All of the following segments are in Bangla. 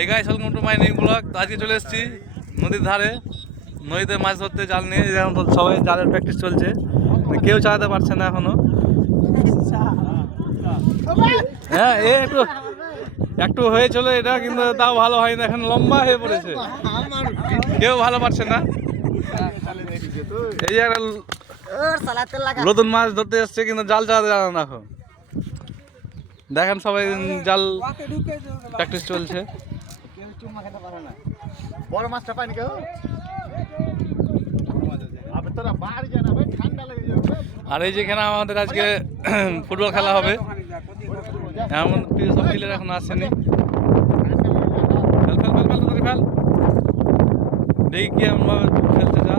এই guys welcome to my new blog. আজকে চলে এসেছি নদীর ধারে, নদীতে মাছ ধরতে জাল নিয়ে। যেমন সবাই জালের প্র্যাকটিস চলছে, কেউ চালাতে পারছে না এখনো। হ্যাঁ এ একটু একটু হয়েছিল এটা, কিন্তু তাও ভালো হয়নি, এখন লম্বা হয়ে পড়েছে, কেউ ভালো পারছে না। এই যে একটা নতুন মাছ ধরতে এসছে, কিন্তু জাল চালাতে জানে না এখন। দেখেন সবাই জাল প্র্যাকটিস চলছে। বড় মাছটা পানি কেউ আর এই যেখানে আমাদের আজকে ফুটবল খেলা হবে, এমন সব প্লেয়ার এখন আসেনি। Fail fail fail fail fail fail, দেখি কি এমন ভাবে খেলতে যা।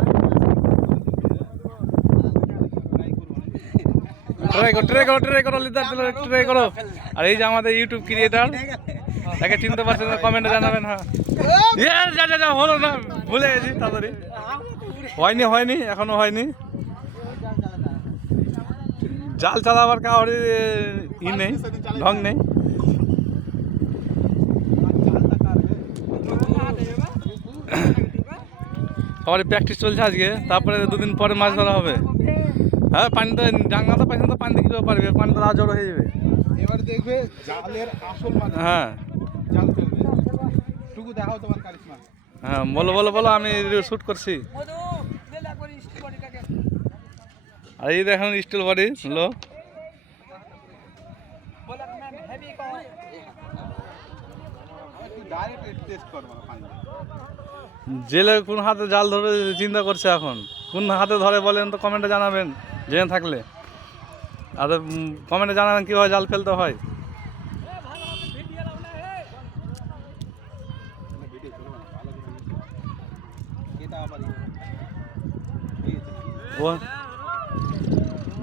ট্রাই করো। আর এই যে আমাদের ইউটিউব ক্রিয়েটার, তাকে চিনতে পারছেন না, কমেন্টে জানাবেন। হ্যাঁ যা হলো না, ভুলে গেছি তাড়াতাড়ি। হয়নি এখনো হয়নি। জাল চালাবার কাউরি নেই, ঢং নেই। সবারই প্র্যাকটিস চলছে আজকে, তারপরে দুদিন পরে মাছ ধরা হবে। হ্যাঁ পানিতে ডাঙ্গা তো পাইছেন, তো পানিতে কীভাবে পারবে, পানি তো জড়ো হয়ে যাবে। এবার দেখবে জালের আসল মাছ। হ্যাঁ জাল ফেলবে টুকু দেখাও তোমার কারিশমা। হ্যাঁ বলো, আমি শ্যুট করছি। আর এই দেখুন স্টিল বডি লো। জেলে কোন হাতে জাল ধরে চিন্তা করছে এখন, কোন হাতে ধরে বলেন তো কমেন্টে জানাবেন জেনে থাকলে। আর কমেন্টে জানাবেন কীভাবে জাল ফেলতে হয়।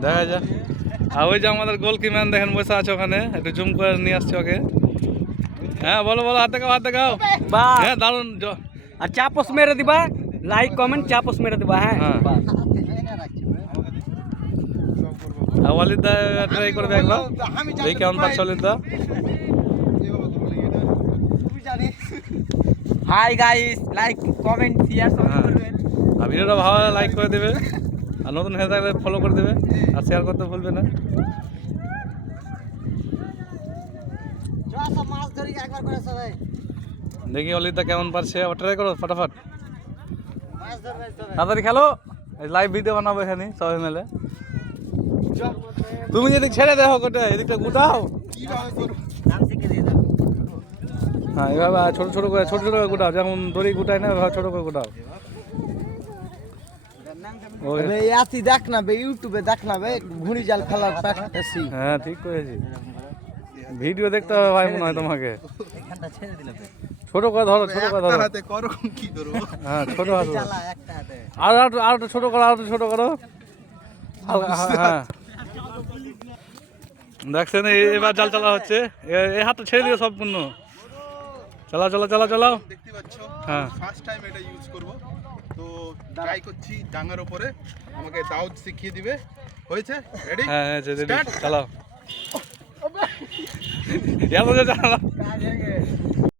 দেখা যায়। আর ওই যে আমাদের গোলকিম্যান দেখেন বসে আছে ওখানে, একটু জুম করে নিয়ে আসছে ওকে। হ্যাঁ বলো হাতে খাও। হ্যাঁ দারুণ। আর চাপস মেরে দিবা, লাইক কমেন্ট চাপস মেরে দিবা। হ্যাঁ ওয়ালিদ দা ট্রাই করবে একবার, এই কেমন পাচ্ছে ওয়ালিদ দা। Hi guys, like comment share সব করবেন। আর ভিডিওটা ভালো লাগলে লাইক করে দেবে, আর নতুন হয়ে থাকলে ফলো করে দেবে, আর শেয়ার করতে ভুলবে না। দেখি অলিদা কেমন পারছে, আবার ট্রাই করো ফটাফট, তাড়াতাড়ি খেলো। লাইভ ভিডিও বানাবো এখানে সবাই মিলে। তুমি যদি ছেড়ে দেখো কোটা, এদিকটা গুটাও। হ্যাঁ এভাবে ছোট করে গুটাও, যেমন দড়ি গুটাই না, এভাবে ছোট করে গুটাও। দেখ না বে, ইউটিউবে দেখ না বে, ঘুড়ি জাল খেলার প্র্যাকটিস। হ্যাঁ ঠিক করেছি, ভিডিও দেখতে হবে ভাই মনে হয় তোমাকে। ছোট করে ধরো হ্যাঁ ছোট হাতে, আর একটু ছোট করো। হ্যাঁ দেখছেন, এবার জাল চালা হচ্ছে। এই হাতটা ছেড়ে দিও সম্পূর্ণ। চালাও। দেখতে পাচ্ছ, হ্যাঁ ফার্স্ট টাইম এটা ইউজ করব, তো ট্রাই করছি ডাঙ্গার উপরে। আমাকে দাউদ শিখিয়ে দিবে। হয়েছে রেডি? হ্যাঁ চালাও।